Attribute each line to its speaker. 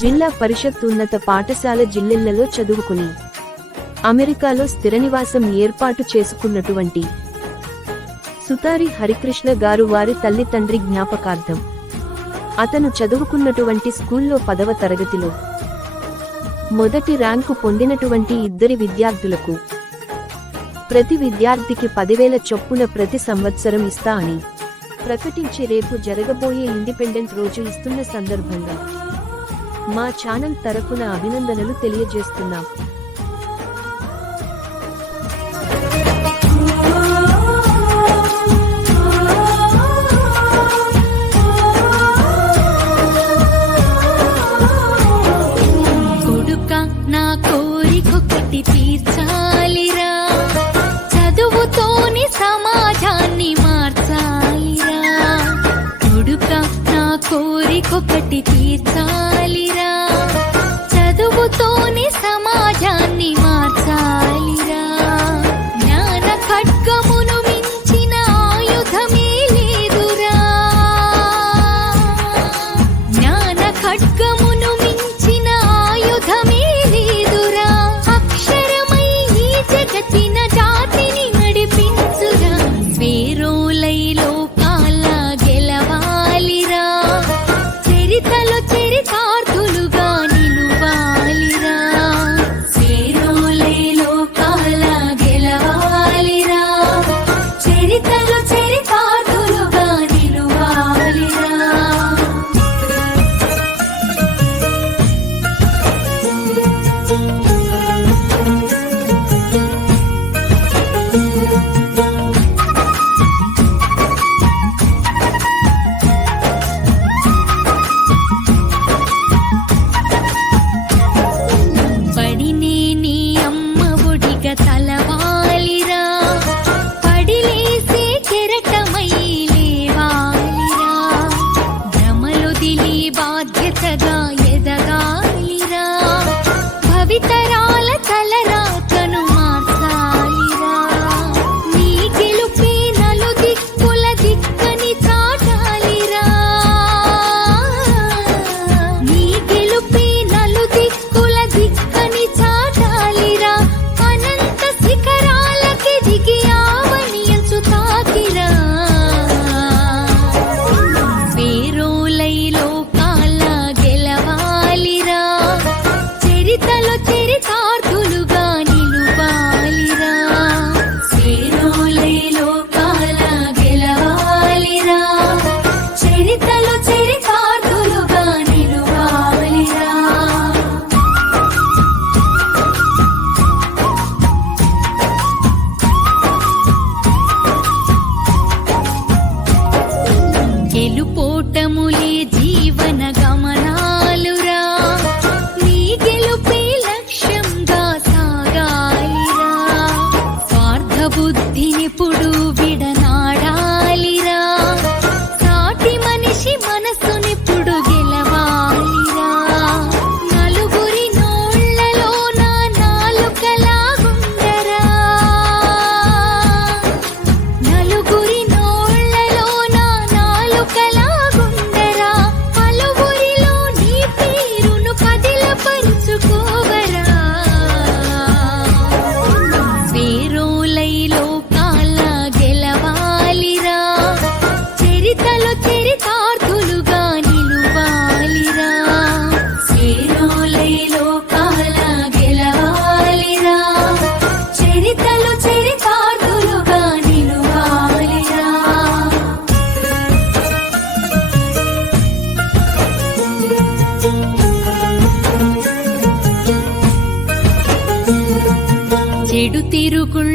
Speaker 1: జిల్లా పరిషత్ ఉన్నత పాఠశాల జిల్లెళ్ళలో చదువుకుని అమెరికాలో స్థిర నివాసం ఏర్పాటు చేసుకున్నటువంటి సుతారి హరికృష్ణ గారు వారి తల్లి తండ్రి జ్ఞాపకార్థం. అతను చదువుకున్నటువంటి స్కూల్లో పదవ తరగతిలో మొదటి ర్యాంకు పొందినటువంటి ఇద్దరి విద్యార్థులకు ప్రతి విద్యార్థికి పదివేల చొప్పున ప్రతి సంవత్సరం ఇస్తా అని ప్రకటించి రేపు జరగబోయే ఇండిపెండెంట్ రోజు ఇస్తున్న సందర్భంగా మా ఛానల్ తరపున అభినందనలు తెలియజేస్తున్నాం.
Speaker 2: నా కొట్టి తీర్చా కోరికొకటి తీర్చాలిరా நெடுத்திருகுள்